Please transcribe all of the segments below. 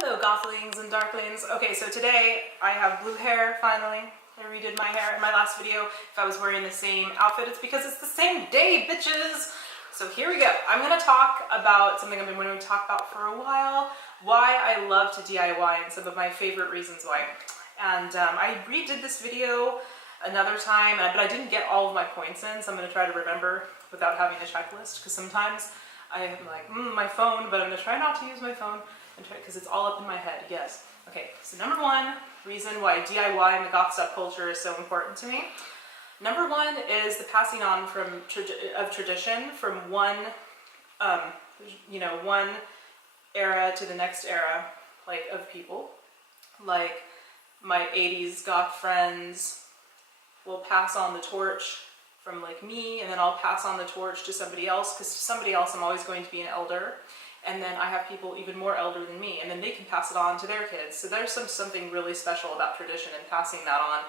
Hello gothlings and darklings. Okay, so today I have blue hair finally. I redid my hair in my last video. If I was wearing the same outfit, it's because it's the same day, bitches! So here we go. I'm going to talk about something I've been wanting to talk about for a while. Why I love to DIY and some of my favorite reasons why. And I redid this video another time, but I didn't get all of my points in, so I'm going to try to remember without having a checklist, because sometimes I'm like, my phone, but I'm going to try not to use my phone because it's all up in my head, yes. Okay, so number one reason why DIY and the goth subculture is so important to me. Number one is the passing on of tradition from one, one era to the next era, like, of people. Like, my 80s goth friends will pass on the torch from, like, me, and then I'll pass on the torch to somebody else, because to somebody else I'm always going to be an elder. And then I have people even more elder than me, and then they can pass it on to their kids. So there's something really special about tradition and passing that on,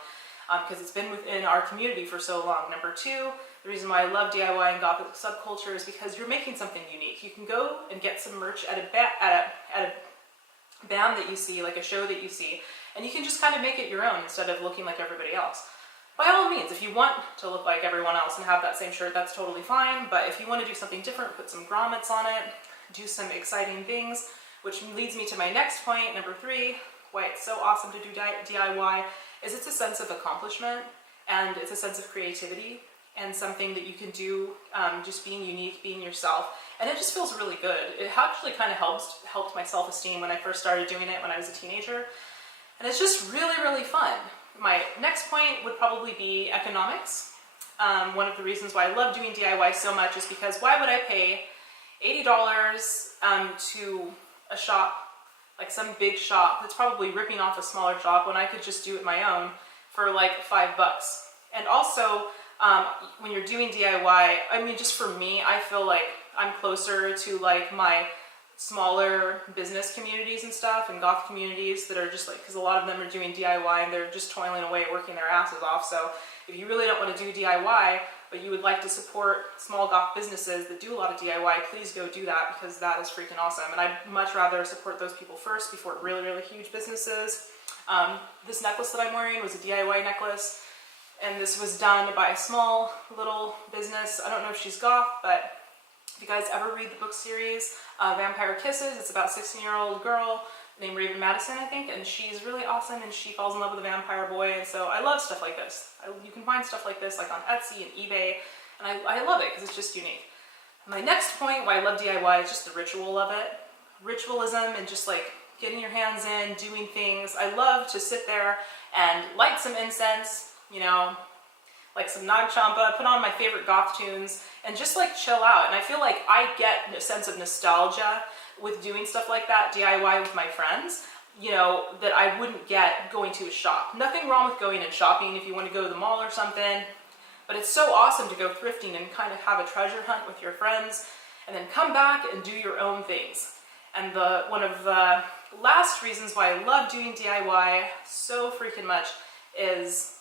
because it's been within our community for so long. Number two, the reason why I love DIY and Goth subculture is because you're making something unique. You can go and get some merch at a band that you see, like a show that you see, and you can just kind of make it your own instead of looking like everybody else. By all means, if you want to look like everyone else and have that same shirt, that's totally fine, but if you want to do something different, put some grommets on it, do some exciting things, which leads me to my next point, number three, why it's so awesome to do DIY, is it's a sense of accomplishment, and it's a sense of creativity, and something that you can do just being unique, being yourself, and it just feels really good. It actually kind of helped my self-esteem when I first started doing it when I was a teenager, and it's just really, really fun. My next point would probably be economics. One of the reasons why I love doing DIY so much is because why would I pay $80 to a shop, like some big shop that's probably ripping off a smaller shop, when I could just do it my own for like $5? And also, when you're doing DIY, I mean, just for me, I feel like I'm closer to like my smaller business communities and stuff, and goth communities that are just like, because a lot of them are doing DIY and they're just toiling away, working their asses off. So if you really don't want to do DIY, but you would like to support small goth businesses that do a lot of DIY, please go do that, because that is freaking awesome. And I'd much rather support those people first before really, really huge businesses. This necklace that I'm wearing was a DIY necklace, and this was done by a small little business. I don't know if she's goth, but if you guys ever read the book series, Vampire Kisses, it's about a 16-year-old girl named Raven Madison, I think, and she's really awesome, and she falls in love with a vampire boy, and so I love stuff like this. You can find stuff like this like on Etsy and eBay, and I love it because it's just unique. My next point why I love DIY is just the ritual of it. Ritualism and just like getting your hands in, doing things. I love to sit there and light some incense, you know, like some Nag Champa, put on my favorite goth tunes, and just like chill out. And I feel like I get a sense of nostalgia with doing stuff like that, DIY with my friends, you know, that I wouldn't get going to a shop. Nothing wrong with going and shopping if you want to go to the mall or something, but it's so awesome to go thrifting and kind of have a treasure hunt with your friends, and then come back and do your own things. And one of the last reasons why I love doing DIY so freaking much is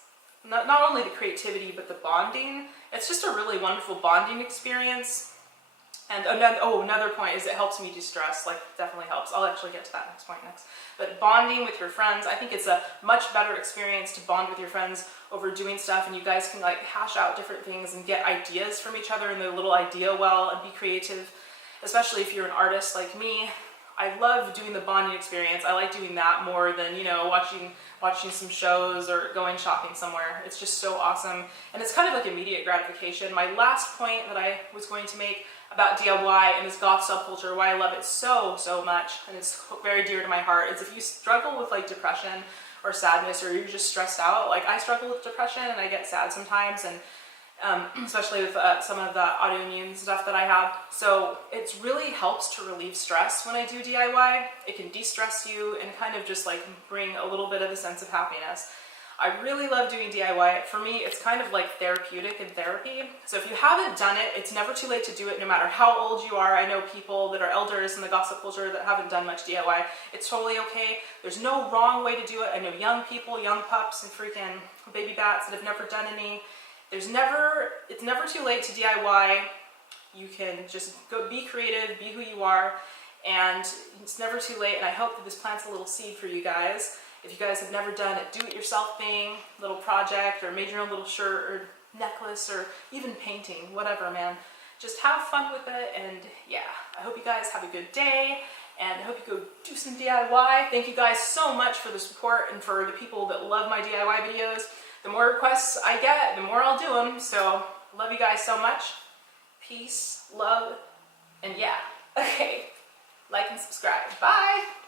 not only the creativity, but the bonding. It's just a really wonderful bonding experience. And another point is it helps me de-stress, like definitely helps. I'll actually get to that next point next. But bonding with your friends, I think it's a much better experience to bond with your friends over doing stuff, and you guys can like hash out different things and get ideas from each other in their little idea well and be creative, especially if you're an artist like me. I love doing the bonding experience. I like doing that more than, you know, watching some shows or going shopping somewhere. It's just so awesome. And it's kind of like immediate gratification. My last point that I was going to make about DIY and this goth subculture, why I love it so, so much, and it's very dear to my heart, is if you struggle with like depression or sadness, or you're just stressed out, like I struggle with depression and I get sad sometimes, and especially with some of the autoimmune stuff that I have. So it really helps to relieve stress when I do DIY. It can de-stress you and kind of just like bring a little bit of a sense of happiness. I really love doing DIY. For me, it's kind of like therapeutic and therapy. So if you haven't done it, it's never too late to do it, no matter how old you are. I know people that are elders in the goth subculture that haven't done much DIY. It's totally okay. There's no wrong way to do it. I know young people, young pups, and freaking baby bats that have never done any. It's never too late to DIY. You can just go be creative, be who you are, and it's never too late, and I hope that this plants a little seed for you guys. If you guys have never done a do-it-yourself thing, little project, or made your own little shirt or necklace, or even painting, whatever, man. Just have fun with it, and yeah, I hope you guys have a good day, and I hope you go do some DIY. Thank you guys so much for the support and for the people that love my DIY videos. The more requests I get, the more I'll do them, so love you guys so much. Peace, love, and yeah. Okay, like and subscribe. Bye!